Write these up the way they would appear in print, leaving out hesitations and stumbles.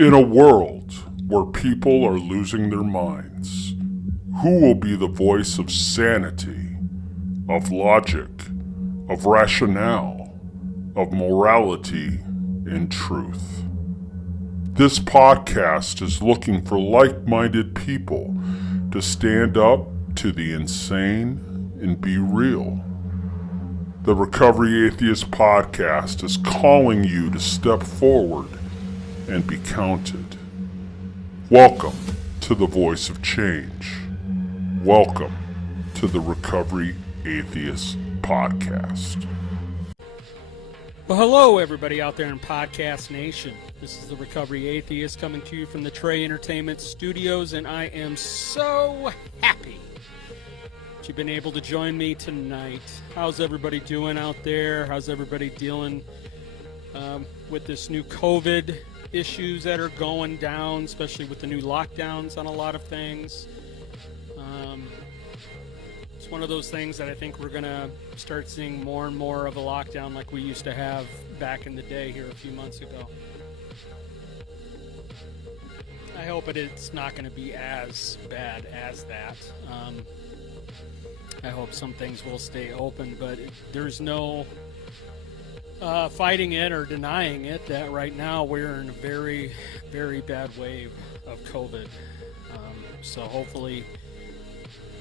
In a world where people are losing their minds, who will be the voice of sanity, of logic, of rationale, of morality and truth? This podcast is looking for like-minded people to stand up to the insane and be real. The Recovery Atheist podcast is calling you to step forward and be counted. Welcome to the voice of change. Welcome to the Recovery Atheist podcast. Well, hello everybody out there in Podcast Nation. This is the Recovery Atheist coming to you from the Trey Entertainment Studios, and I am so happy that you've been able to join me tonight. How's everybody doing out there? How's everybody dealing with this new COVID issues that are going down, especially with the new lockdowns on a lot of things? It's one of those things that I think we're going to start seeing more and more of a lockdown like we used to have back in the day here a few months ago. I hope it's not going to be as bad as that. I hope some things will stay open, but there's no fighting it or denying it that right now we're in a very, very bad wave of COVID. So hopefully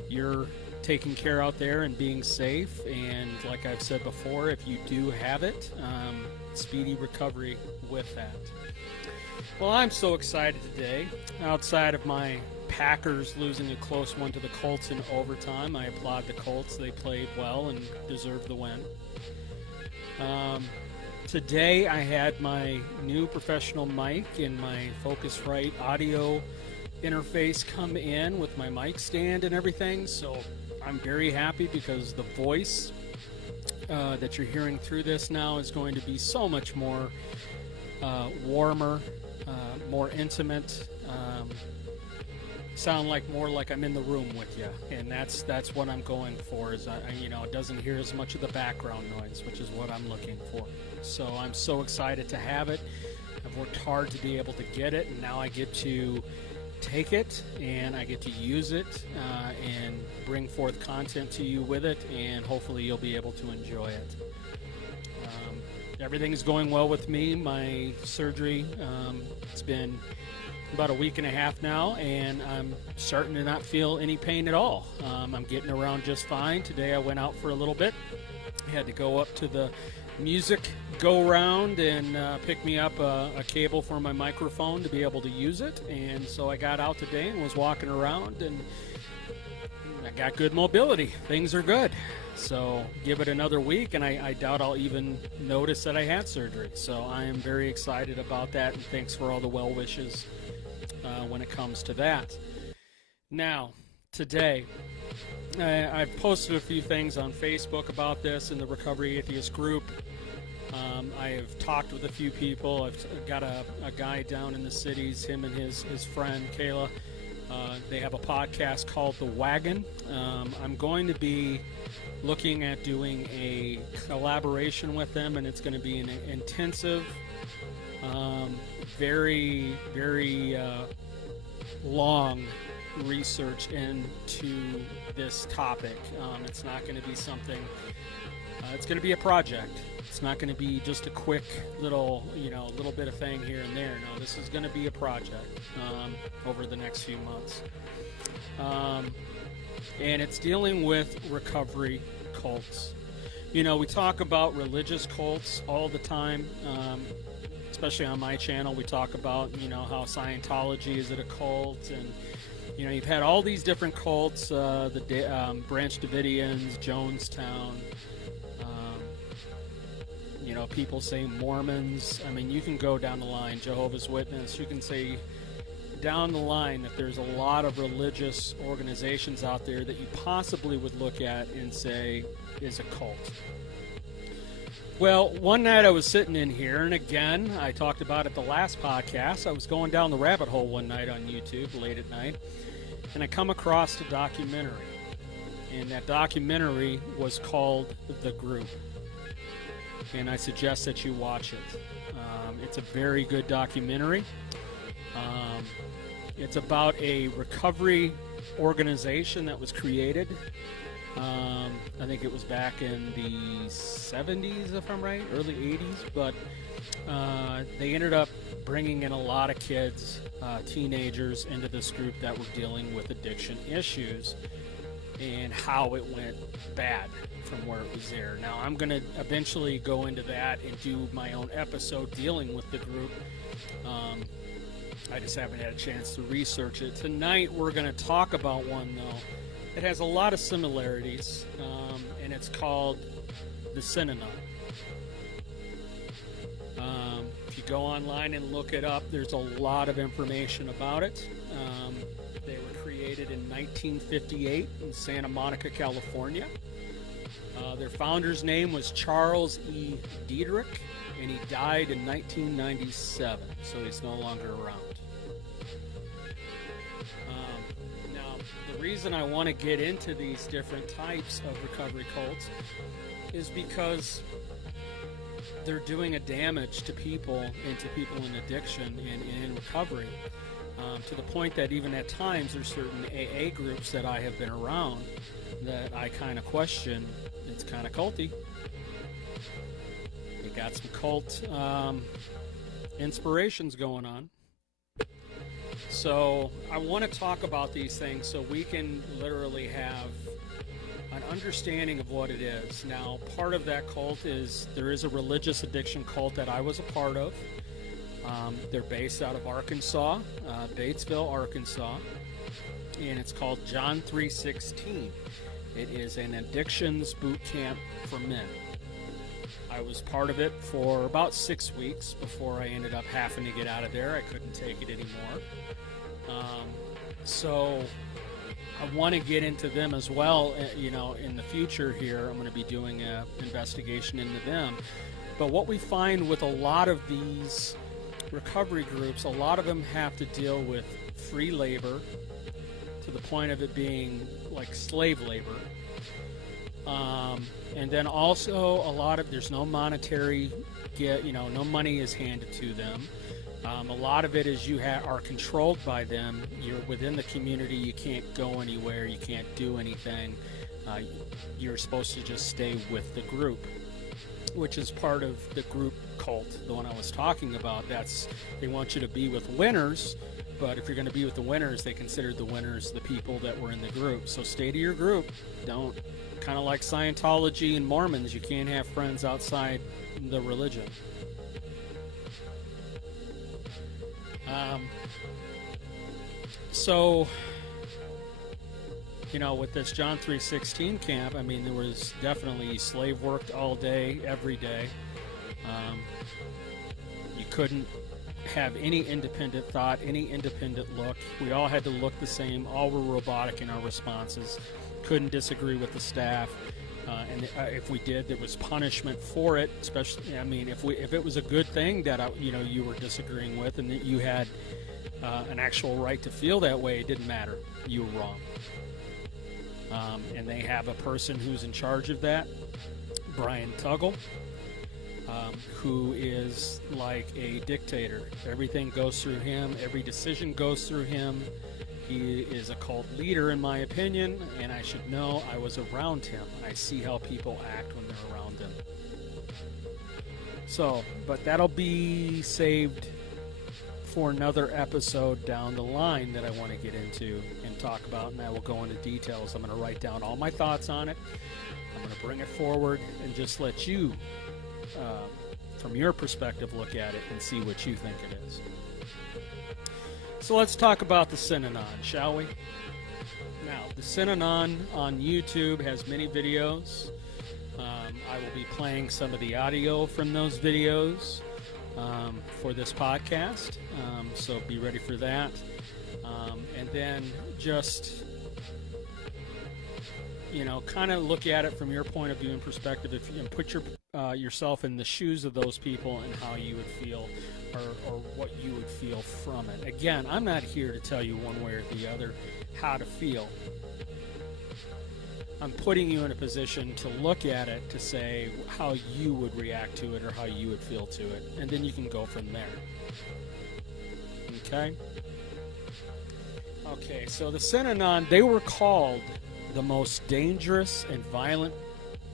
you're taking care out there and being safe, and like I've said before, if you do have it, speedy recovery with that. Well, I'm so excited today. Outside of my Packers losing a close one to the Colts in overtime, I applaud the Colts. They played well and deserved the win. Today I had my new professional mic and my Focusrite audio interface come in with my mic stand and everything, so I'm very happy because the voice that you're hearing through this now is going to be so much more warmer, more intimate, sound like more like I'm in the room with you, and that's what I'm going for. Is it doesn't hear as much of the background noise, which is what I'm looking for. So I'm so excited to have it. I've worked hard to be able to get it, and now I get to take it and I get to use it and bring forth content to you with it, and hopefully you'll be able to enjoy it. Everything is going well with me. My surgery, it's been about a week and a half now, and I'm starting to not feel any pain at all. I'm getting around just fine. Today I went out for a little bit. I had to go up to the music go-round and pick me up a cable for my microphone to be able to use it, and so I got out today and was walking around, and I got good mobility. Things are good. So give it another week, and I doubt I'll even notice that I had surgery. So I am very excited about that, and thanks for all the well wishes when it comes to that. Now, today, I've posted a few things on Facebook about this in the Recovery Atheist group. I have talked with a few people. I've got a guy down in the cities, him and his friend, Kayla. They have a podcast called The Wagon. I'm going to be looking at doing a collaboration with them, and it's going to be an intensive, very, very long research into this topic. It's not going to be something, it's going to be a project. It's not going to be just a quick little bit of thing here and there. No, this is going to be a project over the next few months. And it's dealing with recovery cults. We talk about religious cults all the time, especially on my channel. We talk about, how Scientology is a cult, and, you've had all these different cults, the Branch Davidians, Jonestown, people say Mormons. I mean, you can go down the line, Jehovah's Witness. You can say down the line that there's a lot of religious organizations out there that you possibly would look at and say is a cult. Well, one night I was sitting in here, and again, I talked about it the last podcast. I was going down the rabbit hole one night on YouTube late at night, and I come across a documentary. And that documentary was called The Group. And I suggest that you watch it. It's a very good documentary. It's about a recovery organization that was created. I think it was back in the 70s, if I'm right, early 80s, but they ended up bringing in a lot of kids, teenagers, into this group that were dealing with addiction issues and how it went bad from where it was there. Now, I'm going to eventually go into that and do my own episode dealing with the group. I just haven't had a chance to research it. Tonight, we're going to talk about one, though. It has a lot of similarities, and it's called the Synanon. If you go online and look it up, there's a lot of information about it. They were created in 1958 in Santa Monica, California. Their founder's name was Charles E. Diedrich, and he died in 1997, so he's no longer around. Now, the reason I want to get into these different types of recovery cults is because they're doing a damage to people and to people in addiction and in recovery, to the point that even at times there's certain AA groups that I have been around that I kind of question. It's kind of culty. They got some cult inspirations going on. So I want to talk about these things so we can literally have an understanding of what it is. Now, part of that cult is there is a religious addiction cult that I was a part of. They're based out of Arkansas, Batesville, Arkansas, and it's called John 3:16. It is an addictions boot camp for men. I was part of it for about 6 weeks before I ended up having to get out of there. I couldn't take it anymore. So I want to get into them as well. In the future here, I'm going to be doing an investigation into them. But what we find with a lot of these recovery groups, a lot of them have to deal with free labor to the point of it being like slave labor. And then also a lot of, there's no monetary no money is handed to them. A lot of it is you are controlled by them. You're within the community. You can't go anywhere. You can't do anything. You're supposed to just stay with the group, which is part of the group cult, the one I was talking about. They want you to be with winners, but if you're going to be with the winners, they consider the winners the people that were in the group. So stay to your group. Don't, kind of like Scientology and Mormons, you can't have friends outside the religion. So, with this John 3:16 camp, I mean, there was definitely slave worked all day, every day. You couldn't have any independent thought, any independent look. We all had to look the same. All were robotic in our responses. Couldn't disagree with the staff. And if we did, there was punishment for it. Especially, I mean, if it was a good thing that you were disagreeing with, and that you had an actual right to feel that way, it didn't matter. You were wrong. And they have a person who's in charge of that, Brian Tuggle, who is like a dictator. Everything goes through him. Every decision goes through him. He is a cult leader, in my opinion, and I should know. I was around him. I see how people act when they're around him. So, but that'll be saved for another episode down the line that I want to get into and talk about, and I will go into details. I'm going to write down all my thoughts on it. I'm going to bring it forward and just let you, from your perspective, look at it and see what you think it is. So let's talk about the Synanon, shall we? Now, the Synanon on YouTube has many videos. I will be playing some of the audio from those videos for this podcast, so be ready for that. And then just, kind of look at it from your point of view and perspective. If you can put yourself in the shoes of those people and how you would feel, or what you would feel from it. Again, I'm not here to tell you one way or the other how to feel. I'm putting you in a position to look at it to say how you would react to it or how you would feel to it, and then you can go from there. Okay? Okay, so the Synanon, they were called the most dangerous and violent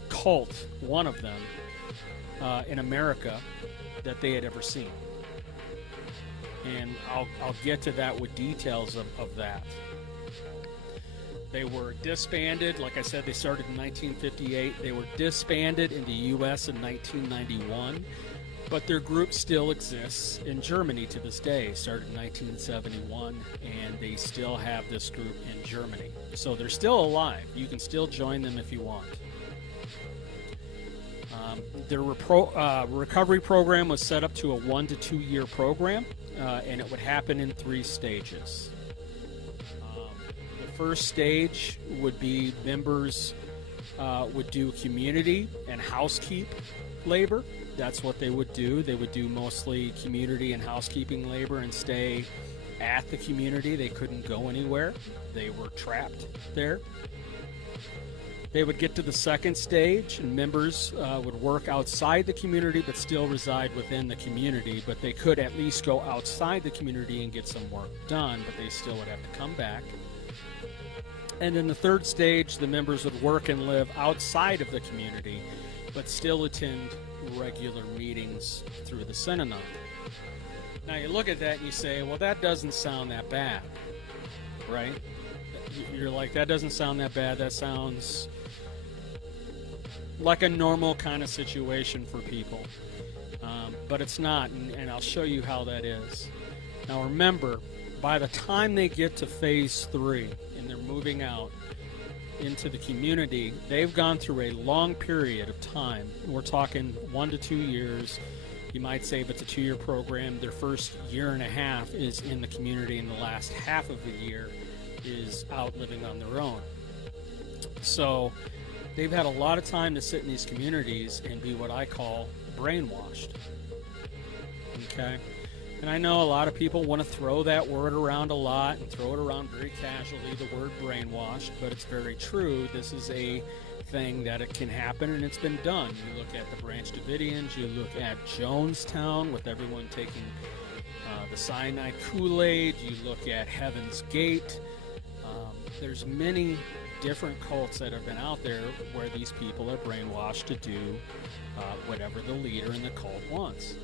cult, one of them, in America that they had ever seen. And I'll get to that with details of that. They were disbanded. Like I said, they started in 1958. They were disbanded in the U.S. in 1991. But their group still exists in Germany to this day. Started in 1971, and they still have this group in Germany. So they're still alive. You can still join them if you want. Their recovery program was set up to a 1 to 2 year program, and it would happen in 3 stages. The first stage would be members would do community and housekeep labor. That's what they would do. They would do mostly community and housekeeping labor and stay at the community. They couldn't go anywhere. They were trapped there. They would get to the second stage, and members would work outside the community but still reside within the community. But they could at least go outside the community and get some work done, but they still would have to come back. And in the third stage, the members would work and live outside of the community but still attend regular meetings through the Synanon. Now you look at that and you say, well, that doesn't sound that bad, right? You're like, that doesn't sound that bad. That sounds like a normal kind of situation for people. But it's not, and I'll show you how that is. Now remember, by the time they get to phase 3 and they're moving out into the community, they've gone through a long period of time. We're talking 1 to 2 years. You might say if it's a 2-year program, their first year and a half is in the community, and the last half of the year is out living on their own. So they've had a lot of time to sit in these communities and be what I call brainwashed. Okay? And I know a lot of people want to throw that word around a lot and throw it around very casually, the word brainwashed, but it's very true. This is a thing that it can happen, and it's been done. You look at the Branch Davidians, you look at Jonestown with everyone taking the cyanide Kool-Aid, you look at Heaven's Gate. There's many different cults that have been out there where these people are brainwashed to do whatever the leader in the cult wants.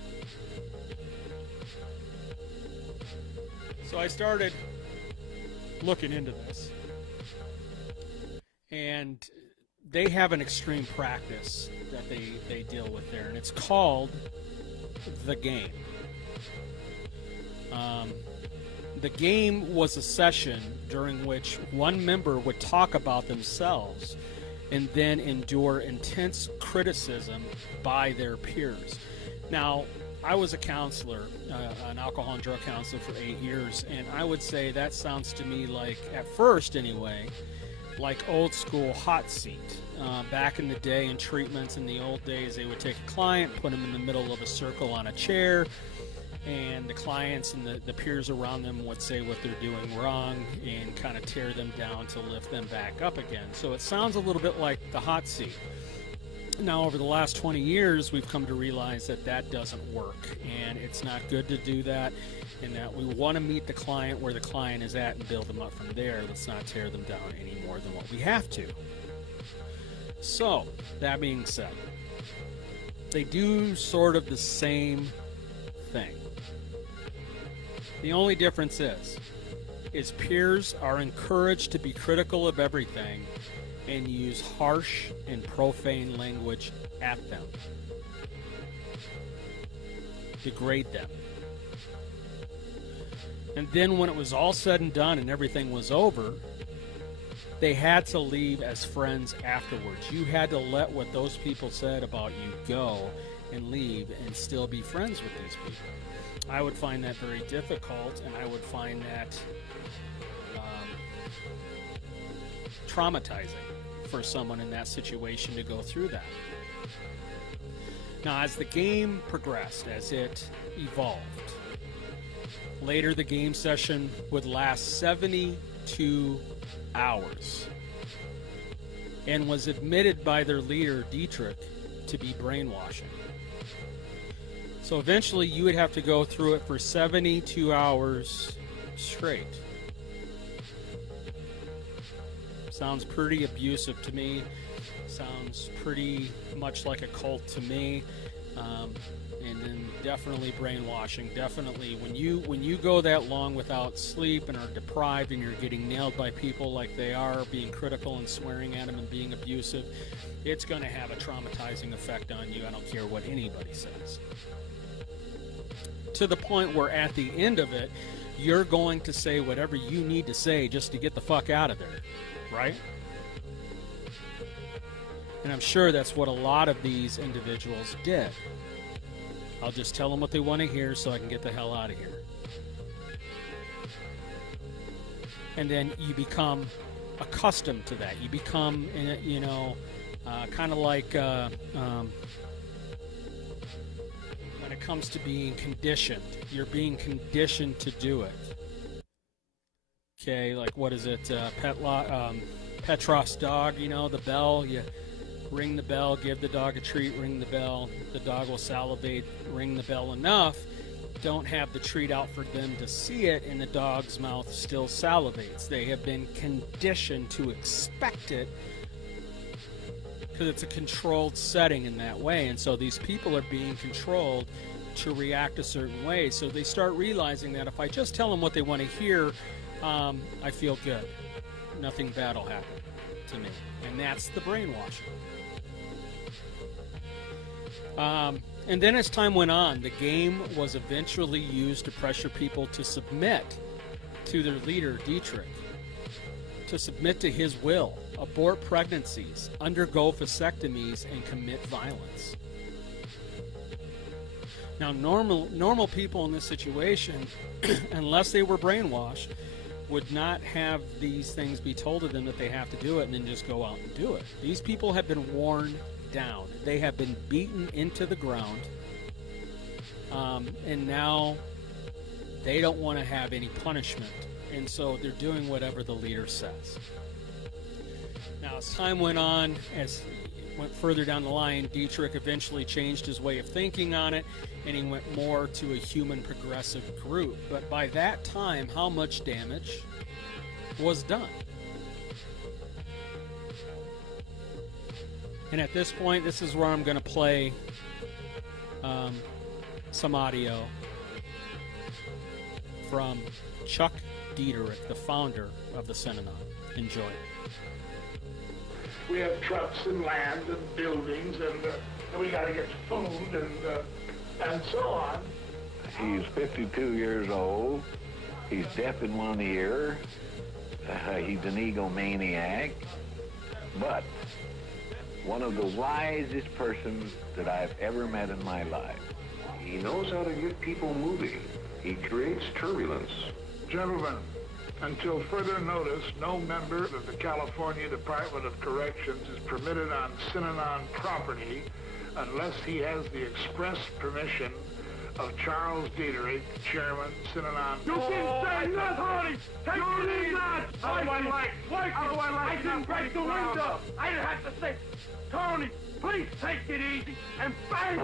So I started looking into this, and they have an extreme practice that they deal with there, and it's called the game. The game was a session during which one member would talk about themselves and then endure intense criticism by their peers. Now, I was a counselor, an alcohol and drug counselor for 8 years, and I would say that sounds to me like, at first anyway, like old school hot seat. Back in the day in treatments in the old days, they would take a client, put them in the middle of a circle on a chair, and the clients and the peers around them would say what they're doing wrong and kind of tear them down to lift them back up again. So it sounds a little bit like the hot seat. Now, over the last 20 years, we've come to realize that that doesn't work, and it's not good to do that, and that we want to meet the client where the client is at and build them up from there. Let's not tear them down any more than what we have to. So, that being said, they do sort of the same thing. The only difference is peers are encouraged to be critical of everything and use harsh and profane language at them, degrade them. And then when it was all said and done and everything was over, they had to leave as friends afterwards. You had to let what those people said about you go and leave and still be friends with these people. I would find that very difficult, and I would find that traumatizing for someone in that situation to go through that. Now, as the game progressed, as it evolved, later the game session would last 72 hours and was admitted by their leader, Dietrich, to be brainwashing. So eventually you would have to go through it for 72 hours straight. Sounds pretty abusive to me. Sounds pretty much like a cult to me. And then definitely brainwashing. Definitely when you go that long without sleep and are deprived and you're getting nailed by people like they are, being critical and swearing at them and being abusive, it's going to have a traumatizing effect on you. I don't care what anybody says. To the point where at the end of it, you're going to say whatever you need to say just to get the fuck out of there, right? And I'm sure that's what a lot of these individuals did. I'll just tell them what they want to hear so I can get the hell out of here. And then you become accustomed to that. You become, kind of like when it comes to being conditioned. You're being conditioned to do it. Okay, like what is it? Petrov's dog, the bell. You ring the bell, give the dog a treat, ring the bell. The dog will salivate, ring the bell enough. Don't have the treat out for them to see it, and the dog's mouth still salivates. They have been conditioned to expect it because it's a controlled setting in that way. And so these people are being controlled to react a certain way. So they start realizing that if I just tell them what they want to hear, I feel good. Nothing bad will happen to me. And that's the brainwashing. And then as time went on, the game was eventually used to pressure people to submit to their leader, Dietrich, to submit to his will, abort pregnancies, undergo vasectomies, and commit violence. Now, normal people in this situation, unless they were brainwashed, would not have these things be told to them that they have to do it and then just go out and do it. These people have been worn down. They have been beaten into the ground, and now they don't want to have any punishment, and so they're doing whatever the leader says. Now, as time went on, as it went further down the line, Dietrich eventually changed his way of thinking on it, and he went more to a human progressive group. But by that time, how much damage was done? And at this point, this is where I'm going to play some audio from Chuck Dietrich, the founder of the Synanon. Enjoy. We have trucks and land and buildings, and we got to get food and so on. He's 52 years old. He's deaf in one ear. He's an egomaniac, but one of the wisest persons that I've ever met in my life. He knows how to get people moving. He creates turbulence. Gentlemen, until further notice, no member of the California Department of Corrections is permitted on Synanon property unless he has the express permission of Charles Dietrich, Chairman, Synanon. You can say nothing! Take it not! How do I like? I didn't break the window! I didn't have to say, Tony, please take it easy and bang!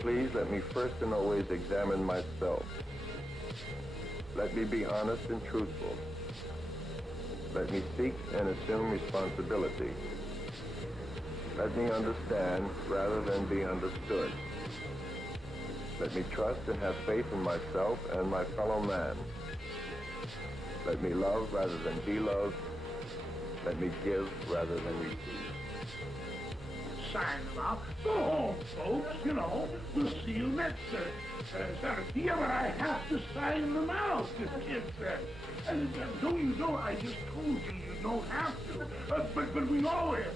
Please let me first and always examine myself. Let me be honest and truthful. Let me seek and assume responsibility. Let me understand rather than be understood. Let me trust and have faith in myself and my fellow man. Let me love rather than be loved. Let me give rather than receive. sign them out. Go home, folks, you know. We'll see you next Saturday. Yeah, but I have to sign them out, this kid said. And no, you don't. I just told you you don't have to. But we know it.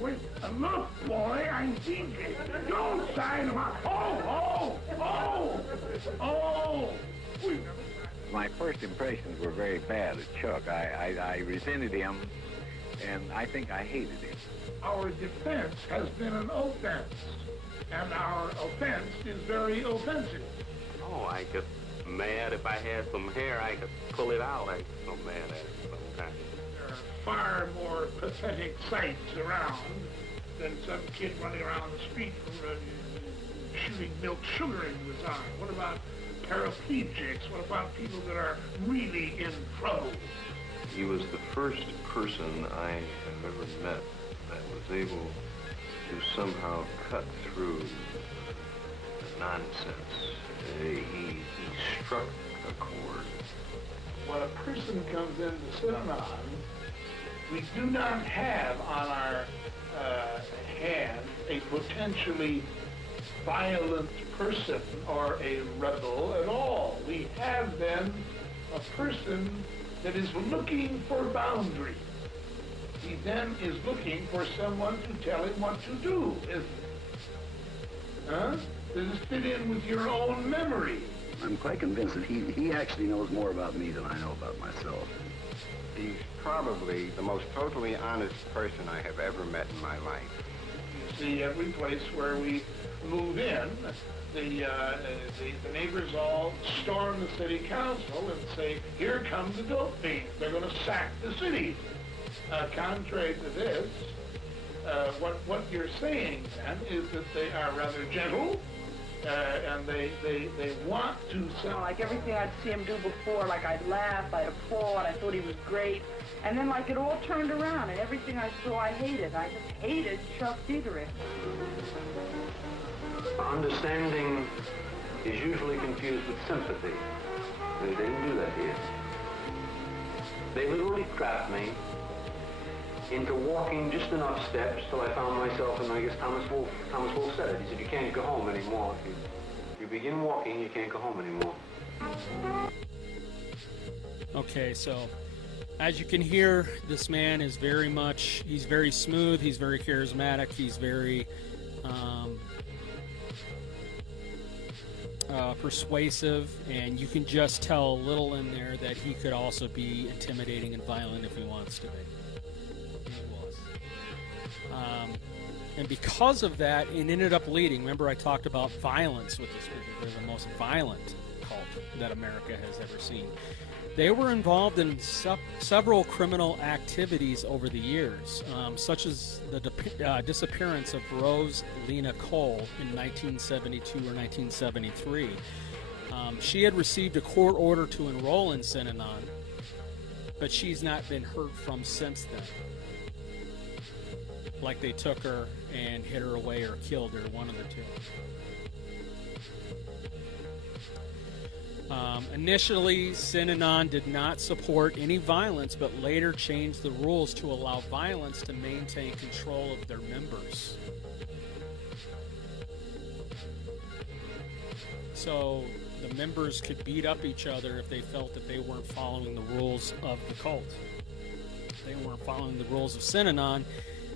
Wait, look, boy, I'm DJ. Don't sign them out. Oh! My first impressions were very bad of Chuck. I resented him, and I think I hated him. Our defense has been an offense, and our offense is very offensive. Oh, I get mad. If I had some hair, I could pull it out. I'm so mad at it sometimes. There are far more pathetic sights around than some kid running around the street shooting milk sugar into his eye. What about paraplegics? What about people that are really in trouble? He was the first person I have ever met that was able to somehow cut through the nonsense. He struck a chord. When a person comes into Synanon, we do not have on our hand a potentially violent person or a rebel at all. We have then a person that is looking for boundaries. He then is looking for someone to tell him what to do, isn't it? Huh? Does this fit in with your own memory? I'm quite convinced that he actually knows more about me than I know about myself. He's probably the most totally honest person I have ever met in my life. You see, every place where we move in, the neighbors all storm the city council and say, here comes the dope fiends. They're going to sack the city. Contrary to this, what you're saying then is that they are rather gentle, and they want to sell. Like everything I'd see him do before, like I'd laugh, I'd applaud, I thought he was great. And then like it all turned around, and everything I saw I hated. I just hated Chuck Diederich. Understanding is usually confused with sympathy. They didn't do that here. They literally trapped me into walking just enough steps till I found myself, and I guess Thomas Wolfe said it. He said, you can't go home anymore. If you begin walking, you can't go home anymore. Okay, so as you can hear, this man is he's very smooth, he's very charismatic, he's very persuasive, and you can just tell a little in there that he could also be intimidating and violent if he wants to be. And because of that, it ended up leading. Remember, I talked about violence with this group. They're the most violent cult that America has ever seen. They were involved in several criminal activities over the years, such as the disappearance of Rose Lena Cole in 1972 or 1973. She had received a court order to enroll in Synanon, but she's not been heard from since then. Like they took her and hid her away or killed her, one of the two. Initially, Synanon did not support any violence, but later changed the rules to allow violence to maintain control of their members. So the members could beat up each other if they felt that they weren't following the rules of the cult. If they weren't following the rules of Synanon,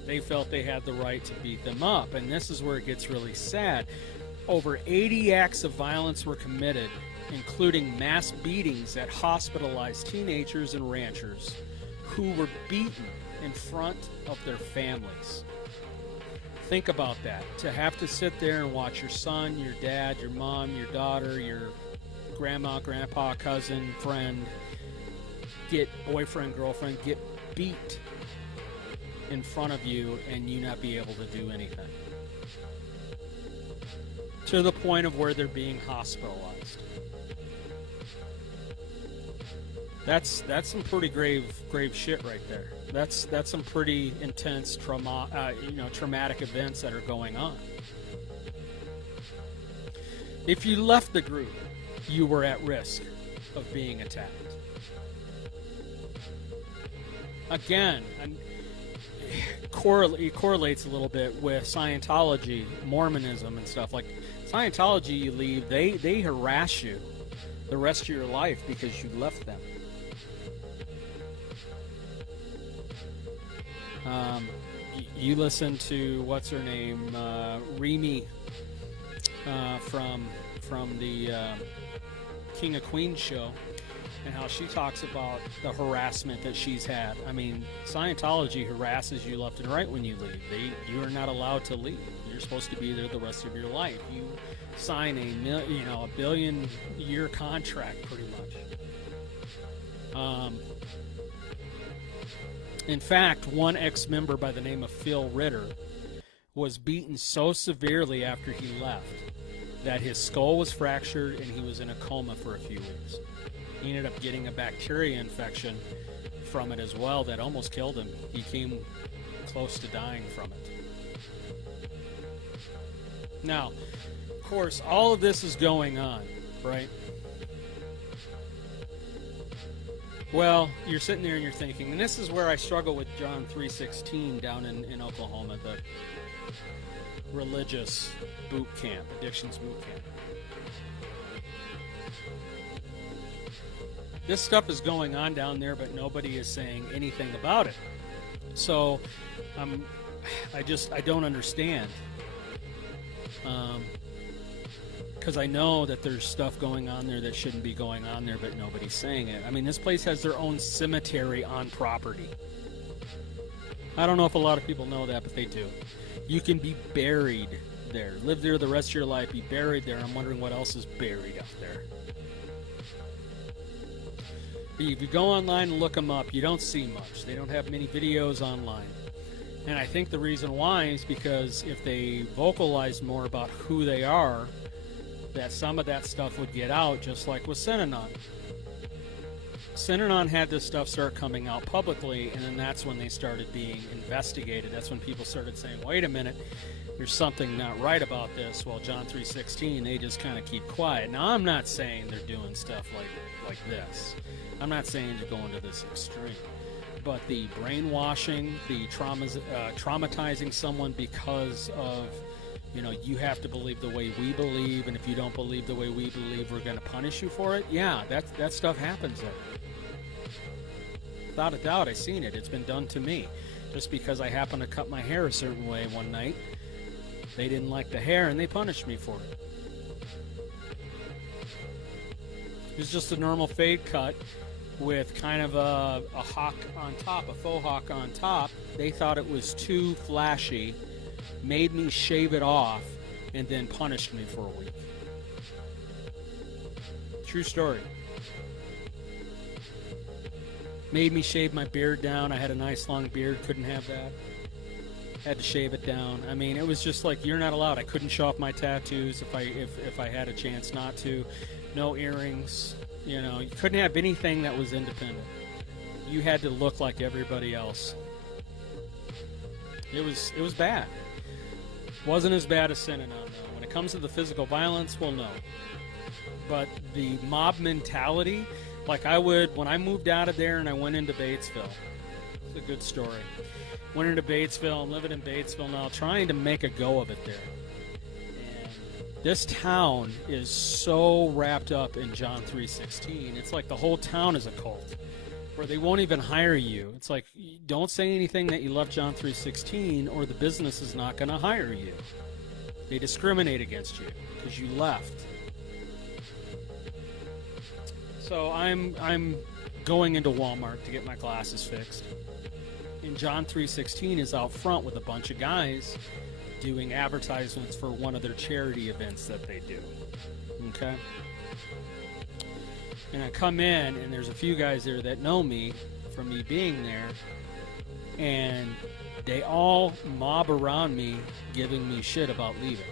they felt they had the right to beat them up. And this is where it gets really sad. Over 80 acts of violence were committed, including mass beatings that hospitalized teenagers and ranchers who were beaten in front of their families. Think about that. To have to sit there and watch your son, your dad, your mom, your daughter, your grandma, grandpa, cousin, friend, boyfriend, girlfriend, get beat in front of you and you not be able to do anything. To the point of where they're being hospitalized. That's some pretty grave shit right there. That's some pretty intense traumatic events that are going on. If you left the group, you were at risk of being attacked. Again, correlates a little bit with Scientology, Mormonism, and stuff. Like Scientology, you leave, they harass you the rest of your life because you left them. You listen to what's her name, Remy, from the King of Queens show, and how she talks about the harassment that she's had. I mean, Scientology harasses you left and right when you leave. You are not allowed to leave. You're supposed to be there the rest of your life. You sign a billion-year contract, pretty much. In fact, one ex-member by the name of Phil Ritter was beaten so severely after he left that his skull was fractured and he was in a coma for a few weeks. He ended up getting a bacteria infection from it as well that almost killed him. He came close to dying from it. Now, of course, all of this is going on, right? Well, you're sitting there and you're thinking, and this is where I struggle with John 3:16 down in Oklahoma, the religious boot camp, addictions boot camp. This stuff is going on down there, but nobody is saying anything about it. So, I don't understand. Because I know that there's stuff going on there that shouldn't be going on there, but nobody's saying it. I mean, this place has their own cemetery on property. I don't know if a lot of people know that, but they do. You can be buried there. Live there the rest of your life, be buried there. I'm wondering what else is buried up there. But if you go online and look them up, you don't see much. They don't have many videos online. And I think the reason why is because if they vocalized more about who they are, that some of that stuff would get out, just like with Synanon. Synanon had this stuff start coming out publicly, and then that's when they started being investigated. That's when people started saying, wait a minute, there's something not right about this. Well, John 3:16, they just kind of keep quiet. Now, I'm not saying they're doing stuff like this. I'm not saying they're going to this extreme. But the brainwashing, the traumatizing someone because of, you have to believe the way we believe, and if you don't believe the way we believe, we're going to punish you for it. Yeah, that stuff happens there. Without a doubt, I've seen it. It's been done to me. Just because I happened to cut my hair a certain way one night, they didn't like the hair, and they punished me for it. It was just a normal fade cut with kind of a hawk on top, a faux hawk on top. They thought it was too flashy, made me shave it off, and then punished me for a week. True story. Made me shave my beard down. I had a nice long beard, couldn't have that. Had to shave it down. I mean, it was just like, you're not allowed. I couldn't show off my tattoos if I had a chance not to. No earrings. You couldn't have anything that was independent. You had to look like everybody else. It was bad. Wasn't as bad as Synanon, though. When it comes to the physical violence, well, no. But the mob mentality, like when I moved out of there and I went into Batesville. It's a good story. Went into Batesville. I'm living in Batesville now, trying to make a go of it there. This town is so wrapped up in John 3:16. It's like the whole town is a cult, where they won't even hire you. It's like, don't say anything that you left John 3:16, or the business is not going to hire you. They discriminate against you because you left. So I'm going into Walmart to get my glasses fixed, and John 3:16 is out front with a bunch of guys doing advertisements for one of their charity events that they do. Okay? And I come in, and there's a few guys there that know me from me being there, and they all mob around me giving me shit about leaving.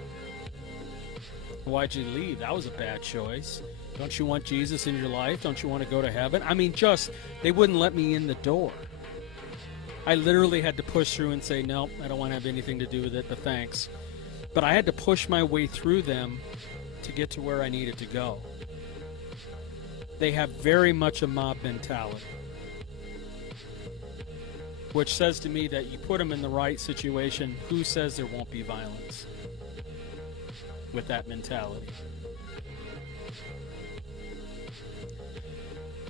Why'd you leave? That was a bad choice. Don't you want Jesus in your life? Don't you want to go to heaven? I mean, they wouldn't let me in the door. I literally had to push through and say, no, I don't want to have anything to do with it, but thanks. But I had to push my way through them to get to where I needed to go. They have very much a mob mentality. which says to me that you put them in the right situation, who says there won't be violence with that mentality?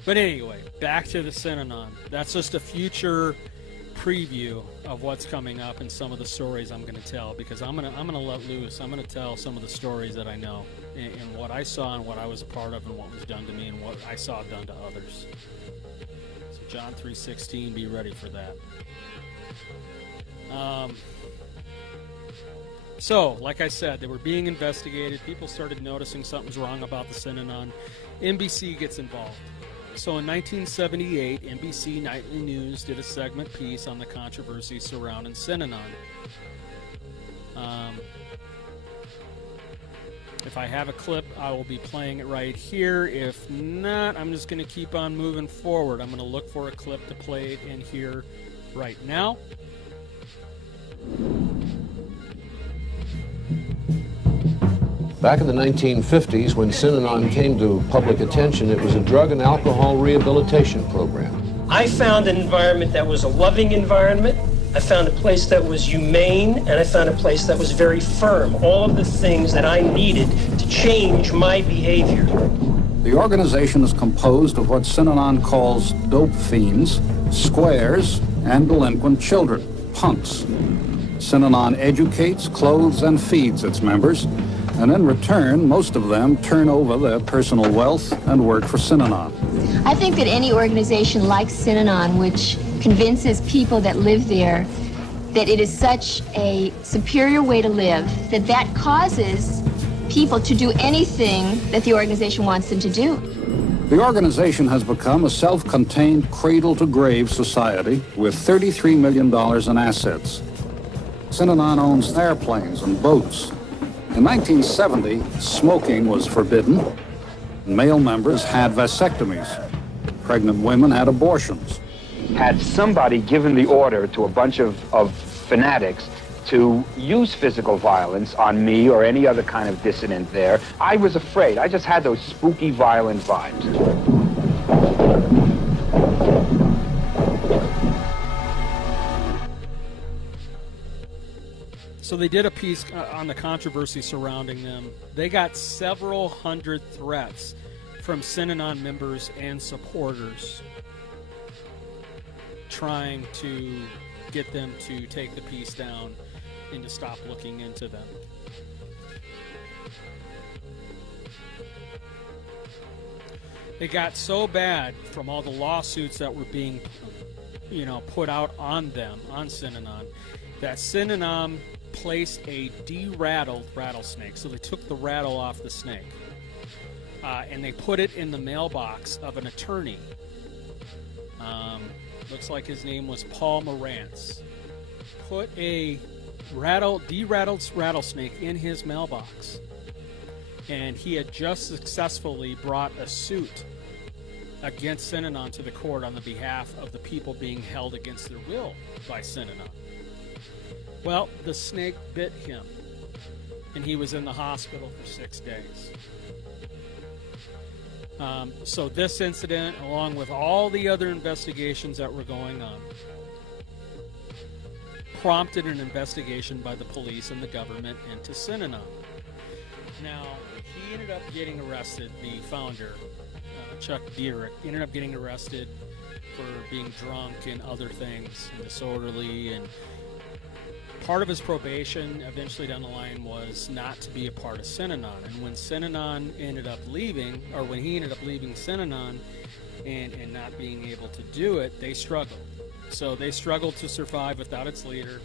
But anyway, back to the Synanon. That's just a future preview of what's coming up and some of the stories I'm going to tell, because I'm gonna let loose. I'm going to tell some of the stories that I know and what I saw and what I was a part of and what was done to me and what I saw done to others. So John 3:16, be ready for that. So, like I said, they were being investigated. People started noticing something's wrong about the Synanon. NBC gets involved. So in 1978, NBC Nightly News did a segment piece on the controversy surrounding Synanon. If I have a clip, I will be playing it right here. If not, I'm just going to keep on moving forward. I'm going to look for a clip to play it in here right now. Back in the 1950s, when Synanon came to public attention, it was a drug and alcohol rehabilitation program. I found an environment that was a loving environment. I found a place that was humane, and I found a place that was very firm. All of the things that I needed to change my behavior. The organization is composed of what Synanon calls dope fiends, squares, and delinquent children, punks. Synanon educates, clothes, and feeds its members, and in return, most of them turn over their personal wealth and work for Synanon. I think that any organization like Synanon, which convinces people that live there that it is such a superior way to live, that causes people to do anything that the organization wants them to do. The organization has become a self-contained cradle-to-grave society with $33 million in assets. Synanon owns airplanes and boats. In 1970, smoking was forbidden. Male members had vasectomies. Pregnant women had abortions. Had somebody given the order to a bunch of fanatics to use physical violence on me or any other kind of dissident there, I was afraid. I just had those spooky, violent vibes. So they did a piece on the controversy surrounding them. They got several hundred threats from Synanon members and supporters trying to get them to take the piece down and to stop looking into them. It got so bad from all the lawsuits that were being, put out on them, on Synanon, that Synanon placed a de-rattled rattlesnake. So they took the rattle off the snake and they put it in the mailbox of an attorney. Looks like his name was Paul Morantz. Put a de-rattled rattlesnake in his mailbox. And he had just successfully brought a suit against Synanon to the court on the behalf of the people being held against their will by Synanon. Well, the snake bit him, and he was in the hospital for 6 days. So this incident, along with all the other investigations that were going on, prompted an investigation by the police and the government into Synanon. Now, he ended up getting arrested, the founder, Chuck Dierich, ended up getting arrested for being drunk and other things, and disorderly, and part of his probation eventually down the line was not to be a part of Synanon. And when Synanon ended up leaving, or when he ended up leaving Synanon and not being able to do it, they struggled. So they struggled to survive without its leader,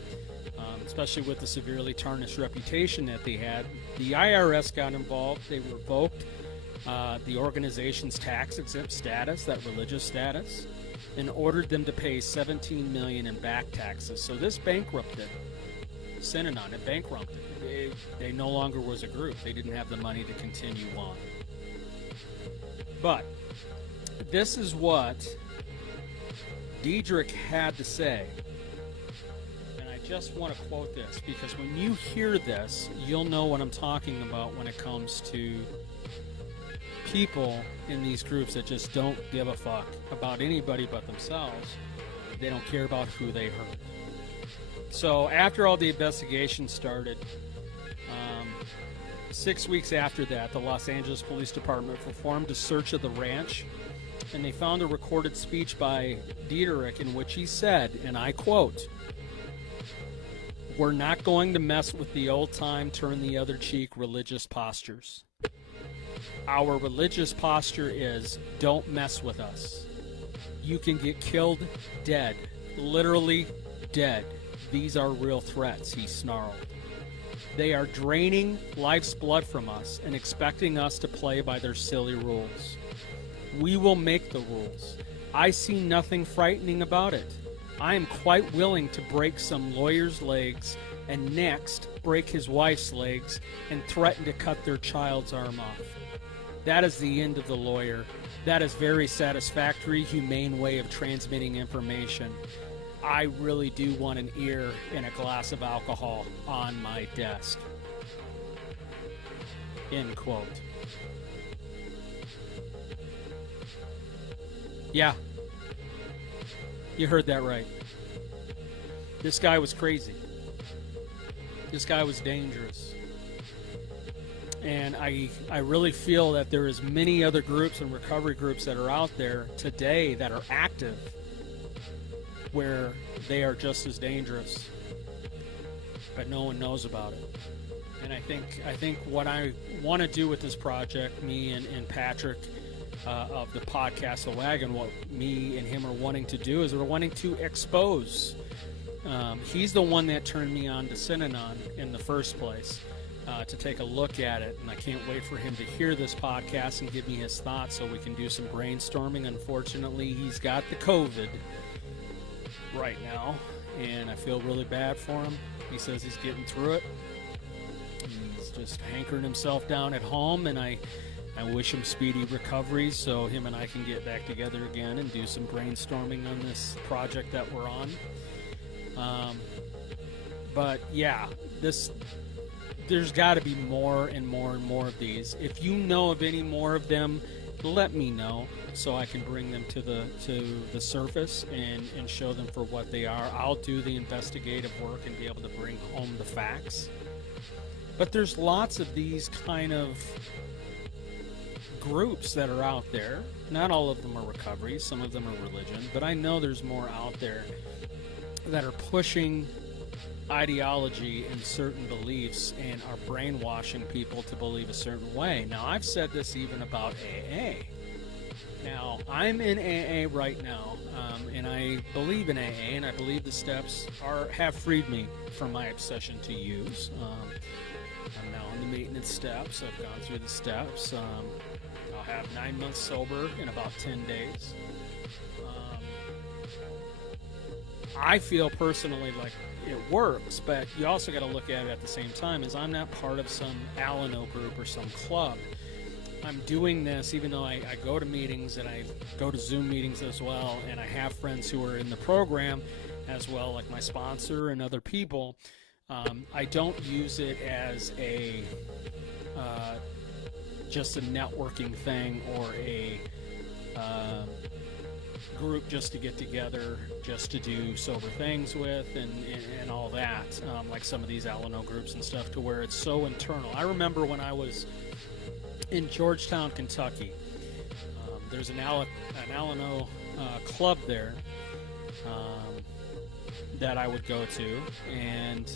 especially with the severely tarnished reputation that they had. The IRS got involved. They revoked the organization's tax-exempt status, that religious status, and ordered them to pay $17 million in back taxes. So this bankrupted Synanon. It bankrupted. They no longer was a group. They didn't have the money to continue on. But this is what Dierich had to say. And I just want to quote this, because when you hear this, you'll know what I'm talking about when it comes to people in these groups that just don't give a fuck about anybody but themselves. They don't care about who they hurt. So after all the investigation started, 6 weeks after that, the Los Angeles Police Department performed a search of the ranch, and they found a recorded speech by Dieterich in which he said, and I quote, "We're not going to mess with the old-time turn-the-other-cheek religious postures. Our religious posture is, don't mess with us. You can get killed dead, literally dead. These are real threats," he snarled. "They are draining life's blood from us and expecting us to play by their silly rules. We will make the rules. I see nothing frightening about it. I am quite willing to break some lawyer's legs and next break his wife's legs and threaten to cut their child's arm off. That is the end of the lawyer. That is very satisfactory, humane way of transmitting information. I really do want an ear and a glass of alcohol on my desk." End quote. Yeah. You heard that right. This guy was crazy. This guy was dangerous. And I really feel that there is many other groups and recovery groups that are out there today that are active where they are just as dangerous, but no one knows about it. And I think what I want to do with this project, me and Patrick of the podcast The Wagon, what me and him are wanting to do is we're wanting to expose. He's the one that turned me on to Synanon in the first place, to take a look at it, and I can't wait for him to hear this podcast and give me his thoughts so we can do some brainstorming. Unfortunately, he's got the COVID right now, and I feel really bad for him. He says he's getting through it. He's just hankering himself down at home, and I wish him speedy recovery so him and I can get back together again and do some brainstorming on this project that we're on. But yeah, there's got to be more and more and more of these. If you know of any more of them, let me know so I can bring them to the surface and show them for what they are. I'll do the investigative work and be able to bring home the facts. But there's lots of these kind of groups that are out there. Not all of them are recovery, some of them are religion, but I know there's more out there that are pushing ideology and certain beliefs and are brainwashing people to believe a certain way. Now, I've said this even about AA. Now, I'm in AA right now, and I believe in AA, and I believe the steps have freed me from my obsession to use. I'm now on the maintenance steps. I've gone through the steps. I'll have 9 months sober in about 10 days. I feel personally like it works, but you also got to look at it at the same time as I'm not part of some Alano group or some club. I'm doing this even though I go to meetings and I go to Zoom meetings as well, and I have friends who are in the program as well, like my sponsor and other people. I don't use it as a just a networking thing or a group just to get together, just to do sober things with and all that, like some of these Alano groups and stuff, to where it's so internal. I remember when I was in Georgetown, Kentucky, there's an Alano club there that I would go to and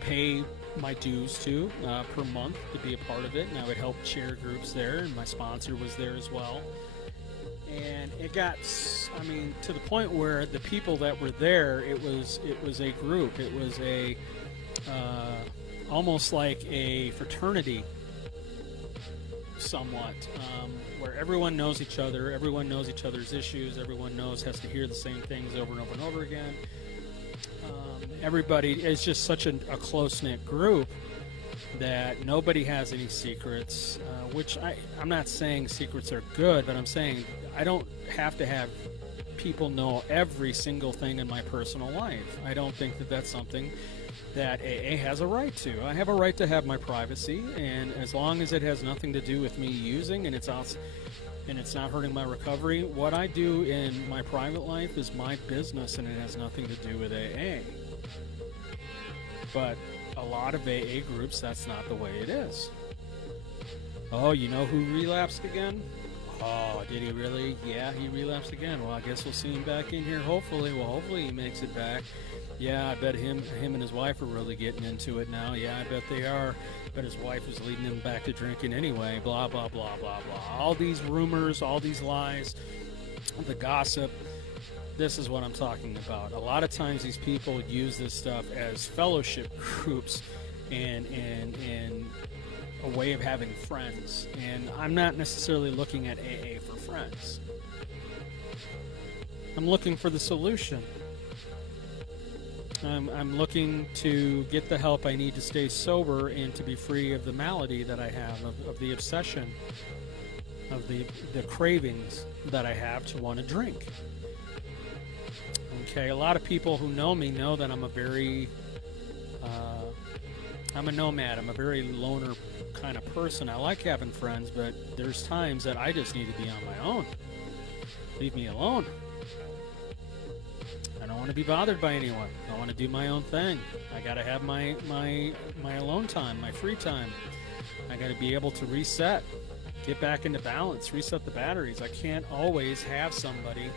pay my dues to per month to be a part of it, and I would help chair groups there, and my sponsor was there as well. And it got, to the point where the people that were there, it was a group. It was a almost like a fraternity, somewhat, where everyone knows each other, everyone knows each other's issues, everyone has to hear the same things over and over and over again. Everybody is just such a close-knit group that nobody has any secrets, which I'm not saying secrets are good, but I'm saying I don't have to have people know every single thing in my personal life. I don't think that that's something that AA has a right to. I have a right to have my privacy, and as long as it has nothing to do with me using, and it's and it's not hurting my recovery, what I do in my private life is my business, and it has nothing to do with AA. But a lot of AA groups, that's not the way it is. Oh, you know who relapsed again? Oh, did he really? Yeah, he relapsed again. Well, I guess we'll see him back in here, hopefully. Well, hopefully he makes it back. Yeah, I bet him and his wife are really getting into it now. Yeah, I bet they are. But his wife was leading him back to drinking anyway. Blah, blah, blah, blah, blah. All these rumors, all these lies, the gossip. This is what I'm talking about. A lot of times these people use this stuff as fellowship groups and a way of having friends. And I'm not necessarily looking at AA for friends. I'm looking for the solution. I'm looking to get the help I need to stay sober and to be free of the malady that I have, of the obsession, of the cravings that I have to want to drink. Okay, a lot of people who know me know that I'm a very, I'm a nomad. I'm a very loner kind of person. I like having friends, but there's times that I just need to be on my own. Leave me alone. I don't want to be bothered by anyone. I want to do my own thing. I got to have my alone time, my free time. I got to be able to reset, get back into balance, reset the batteries. I can't always have somebody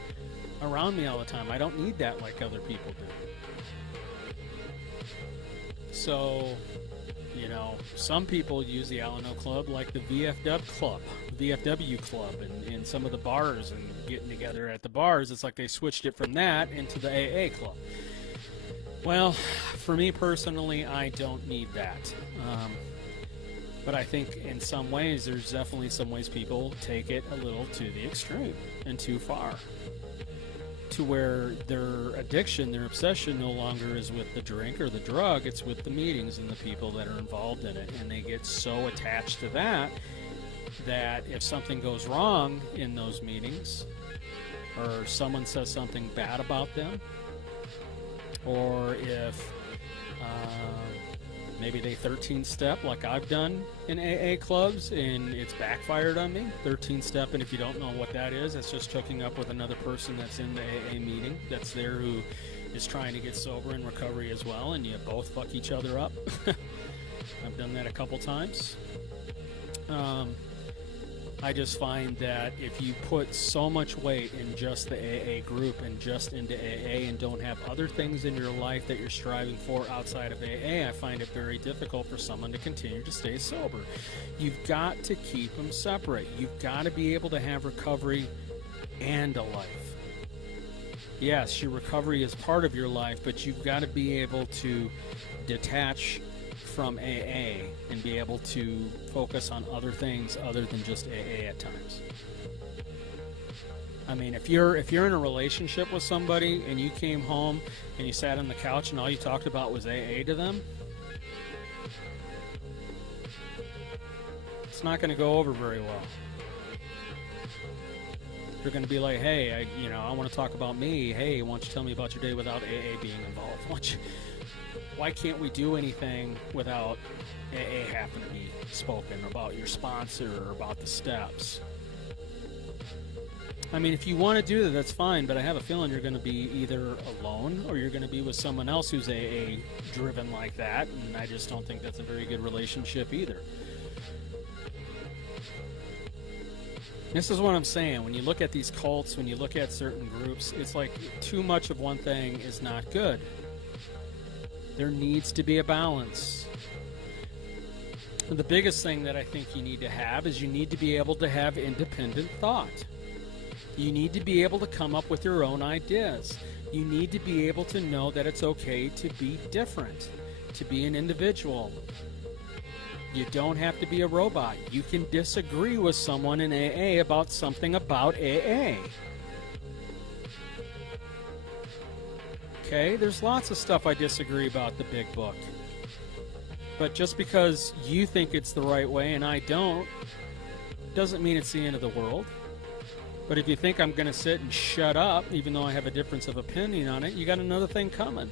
around me all the time. I don't need that like other people do. So, you know, some people use the Alano Club like the VFW Club, and some of the bars and getting together at the bars. It's like they switched it from that into the AA Club. Well, for me personally, I don't need that. But I think in some ways, there's definitely some ways people take it a little to the extreme and too far, to where their addiction, their obsession no longer is with the drink or the drug, it's with the meetings and the people that are involved in it. And they get so attached to that if something goes wrong in those meetings, or someone says something bad about them, or if maybe they 13-step like I've done in AA clubs and it's backfired on me. 13-step, and if you don't know what that is, it's just hooking up with another person that's in the AA meeting that's there who is trying to get sober in recovery as well, and you both fuck each other up. I've done that a couple times. I just find that if you put so much weight in just the AA group and just into AA and don't have other things in your life that you're striving for outside of AA, I find it very difficult for someone to continue to stay sober. You've got to keep them separate. You've got to be able to have recovery and a life. Yes, your recovery is part of your life, but you've got to be able to detach from AA and be able to focus on other things other than just AA at times. I mean, if you're in a relationship with somebody and you came home and you sat on the couch and all you talked about was AA to them, it's not going to go over very well. They're going to be like, hey, I want to talk about me. Hey, why don't you tell me about your day without AA being involved? Why can't we do anything without AA having to be spoken about, your sponsor or about the steps? I mean, if you want to do that, that's fine, but I have a feeling you're going to be either alone or you're going to be with someone else who's AA driven like that, and I just don't think that's a very good relationship either. This is what I'm saying. When you look at these cults, when you look at certain groups, it's like too much of one thing is not good. There needs to be a balance. And the biggest thing that I think you need to have is you need to be able to have independent thought. You need to be able to come up with your own ideas. You need to be able to know that it's okay to be different, to be an individual. You don't have to be a robot. You can disagree with someone in AA about something about AA. Okay, there's lots of stuff I disagree about the big book. But just because you think it's the right way and I don't, doesn't mean it's the end of the world. But if you think I'm going to sit and shut up, even though I have a difference of opinion on it, you got another thing coming.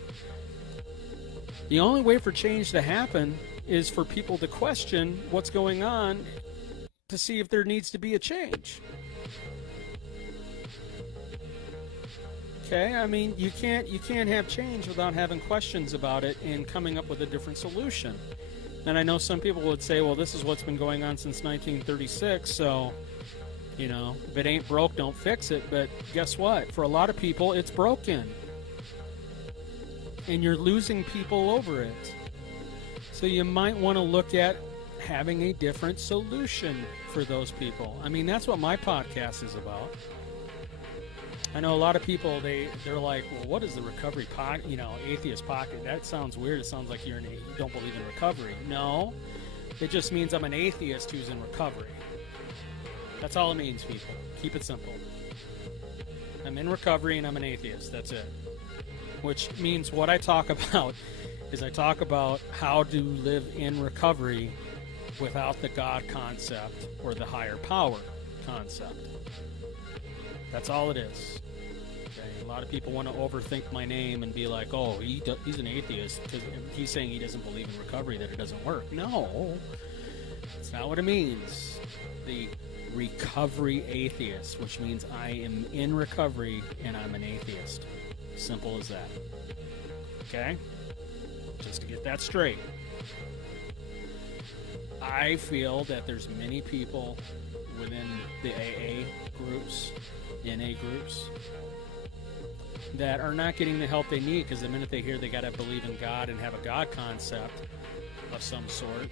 The only way for change to happen is for people to question what's going on to see if there needs to be a change. Okay, I mean, you can't have change without having questions about it and coming up with a different solution. And I know some people would say, well, this is what's been going on since 1936, so, you know, if it ain't broke, don't fix it. But guess what? For a lot of people, it's broken. And you're losing people over it. So you might want to look at having a different solution for those people. I mean, that's what my podcast is about. I know a lot of people, they're like, well, what is the recovery pocket, atheist pocket? That sounds weird. It sounds like you don't believe in recovery. No, it just means I'm an atheist who's in recovery. That's all it means, people. Keep it simple. I'm in recovery and I'm an atheist. That's it. Which means what I talk about is I talk about how to live in recovery without the God concept or the higher power concept. That's all it is. Okay? A lot of people want to overthink my name and be like, oh, he's an atheist because he's saying he doesn't believe in recovery, that it doesn't work. No, that's not what it means. The Recovery Atheist, which means I am in recovery and I'm an atheist. Simple as that. Okay? Just to get that straight. I feel that there's many people within the AA groups, NA groups, that are not getting the help they need because the minute they hear they got to believe in God and have a God concept of some sort,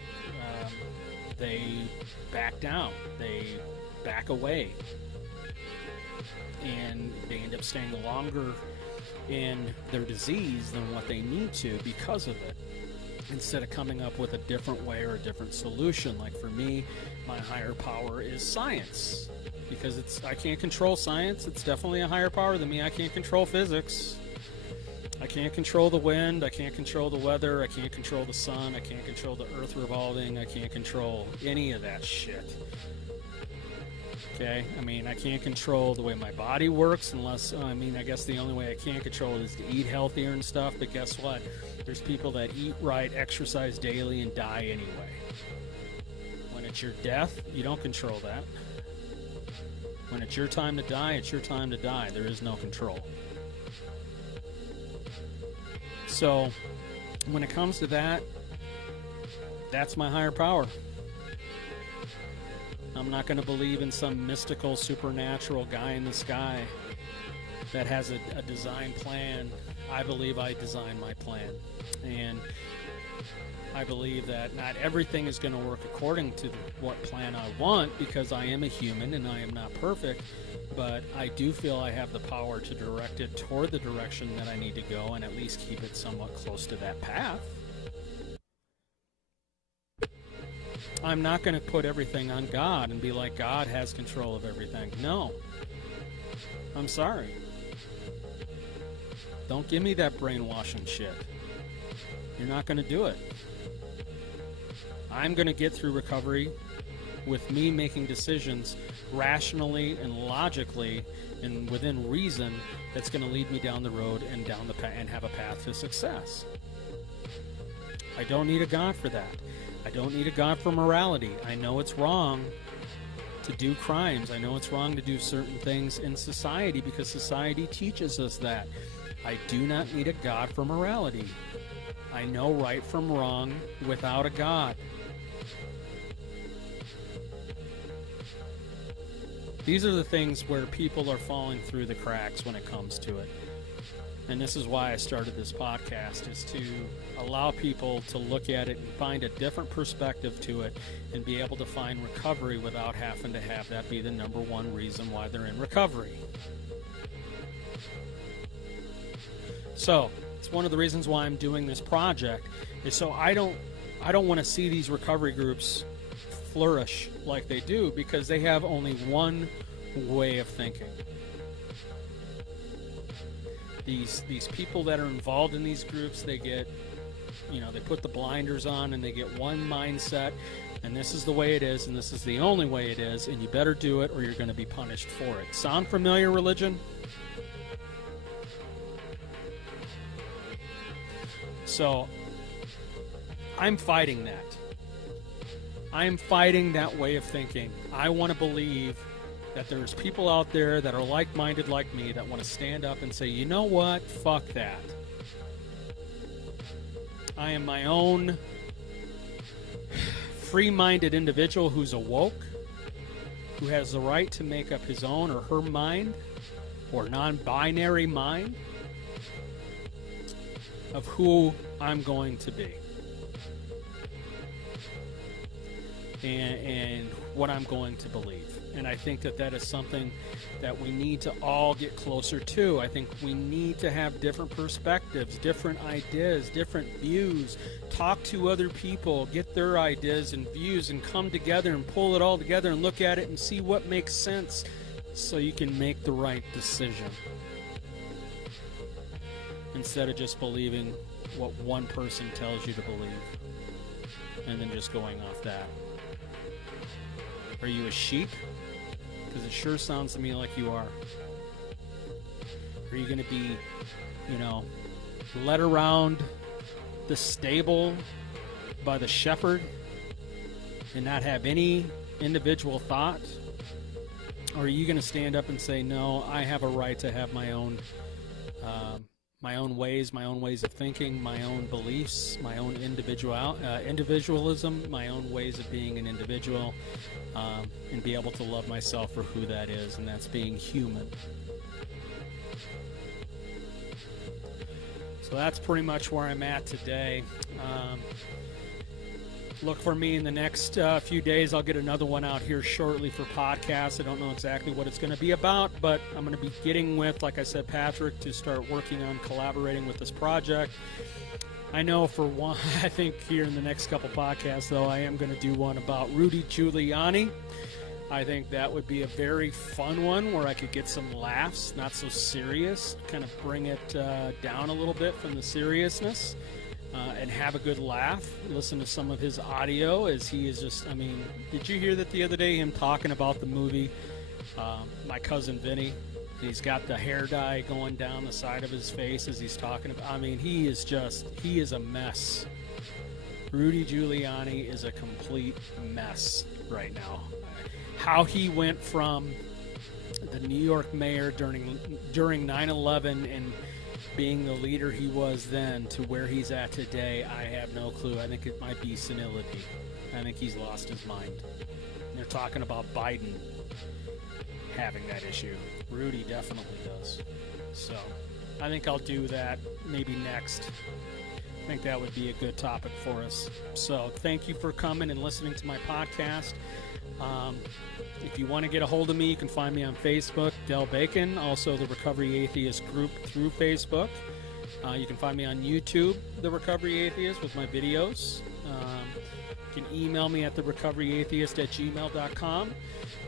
they back down, they back away, and they end up staying longer in their disease than what they need to because of it, instead of coming up with a different way or a different solution. Like for me, my higher power is science, because I can't control science. It's definitely a higher power than me. I can't control physics. I can't control the wind. I can't control the weather. I can't control the sun. I can't control the earth revolving. I can't control any of that shit. Okay? I mean, I can't control the way my body works unless, I guess the only way I can control it is to eat healthier and stuff. But guess what? There's people that eat right, exercise daily, and die anyway. When it's your death, you don't control that. When it's your time to die, it's your time to die. There is no control. So, when it comes to that, that's my higher power. I'm not going to believe in some mystical, supernatural guy in the sky that has a design plan. I believe I designed my plan. And I believe that not everything is going to work according to what plan I want, because I am a human and I am not perfect. But I do feel I have the power to direct it toward the direction that I need to go, and at least keep it somewhat close to that path. I'm not going to put everything on God and be like, God has control of everything. No. I'm sorry. Don't give me that brainwashing shit. You're not going to do it. I'm going to get through recovery with me making decisions rationally and logically and within reason that's going to lead me down the road and down the path and have a path to success. I don't need a God for that. I don't need a God for morality. I know it's wrong to do crimes. I know it's wrong to do certain things in society because society teaches us that. I do not need a God for morality. I know right from wrong without a God. These are the things where people are falling through the cracks when it comes to it. And this is why I started this podcast, is to allow people to look at it and find a different perspective to it and be able to find recovery without having to have that be the number one reason why they're in recovery. So, it's one of the reasons why I'm doing this project, is so I don't want to see these recovery groups flourish like they do, because they have only one way of thinking. These people that are involved in these groups, they get, they put the blinders on and they get one mindset, and this is the way it is, and this is the only way it is, and you better do it or you're going to be punished for it. Sound familiar, religion? So, I'm fighting that. I'm fighting that way of thinking. I want to believe that there's people out there that are like-minded like me that want to stand up and say, you know what, fuck that. I am my own free-minded individual who's awoke, who has the right to make up his own or her mind or non-binary mind of who I'm going to be and what I'm going to believe. And I think that that is something that we need to all get closer to. I think we need to have different perspectives, different ideas, different views, talk to other people, get their ideas and views, and come together and pull it all together and look at it and see what makes sense so you can make the right decision. Instead of just believing what one person tells you to believe and then just going off that. Are you a sheep? Because it sure sounds to me like you are. Are you going to be, led around the stable by the shepherd and not have any individual thought? Or are you going to stand up and say, no, I have a right to have my own ways, my own ways of thinking, my own beliefs, my own individualism, my own ways of being an individual, and be able to love myself for who that is, and that's being human. So that's pretty much where I'm at today. Look for me in the next few days. I'll get another one out here shortly for podcasts. I don't know exactly what it's going to be about, but I'm going to be getting with, like I said, Patrick, to start working on collaborating with this project. I know for one, I think here in the next couple podcasts, though, I am going to do one about Rudy Giuliani. I think that would be a very fun one where I could get some laughs, not so serious, kind of bring it down a little bit from the seriousness. And have a good laugh. Listen to some of his audio as he is just, did you hear that the other day, him talking about the movie My Cousin Vinny? He's got the hair dye going down the side of his face as he's talking about, he is a mess. Rudy Giuliani is a complete mess right now. How he went from the New York mayor during 9/11 and being the leader he was then to where he's at today, I have no clue. I think it might be senility. I think he's lost his mind. And they're talking about Biden having that issue. Rudy definitely does. So I think I'll do that maybe next. I think that would be a good topic for us. So thank you for coming and listening to my podcast. If you want to get a hold of me, you can find me on Facebook, Del Bacon, also the Recovery Atheist group through Facebook. You can find me on YouTube, the Recovery Atheist, with my videos. You can email me at therecoveryatheist@gmail.com.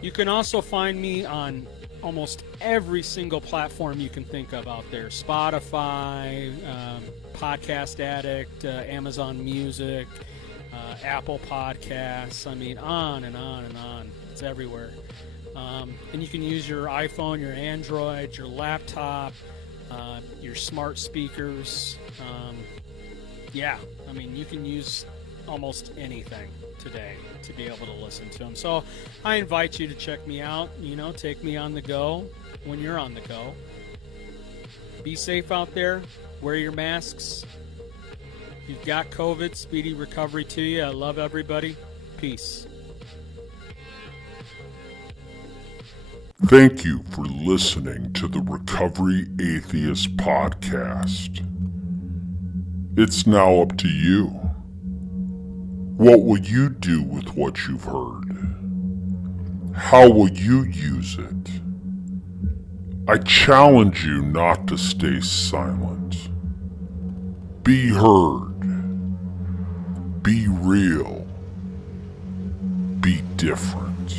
You can also find me on almost every single platform you can think of out there. Spotify, Podcast Addict, Amazon Music, Apple Podcasts, on and on and on. It's everywhere. And you can use your iPhone, your Android, your laptop, your smart speakers. You can use almost anything today to be able to listen to them. So I invite you to check me out, take me on the go when you're on the go. Be safe out there. Wear your masks. If you've got COVID, speedy recovery to you. I love everybody. Peace. Thank you for listening to the Recovery Atheist podcast. It's now up to you. What will you do with what you've heard? How will you use it? I challenge you not to stay silent. Be heard. Be real. Be different.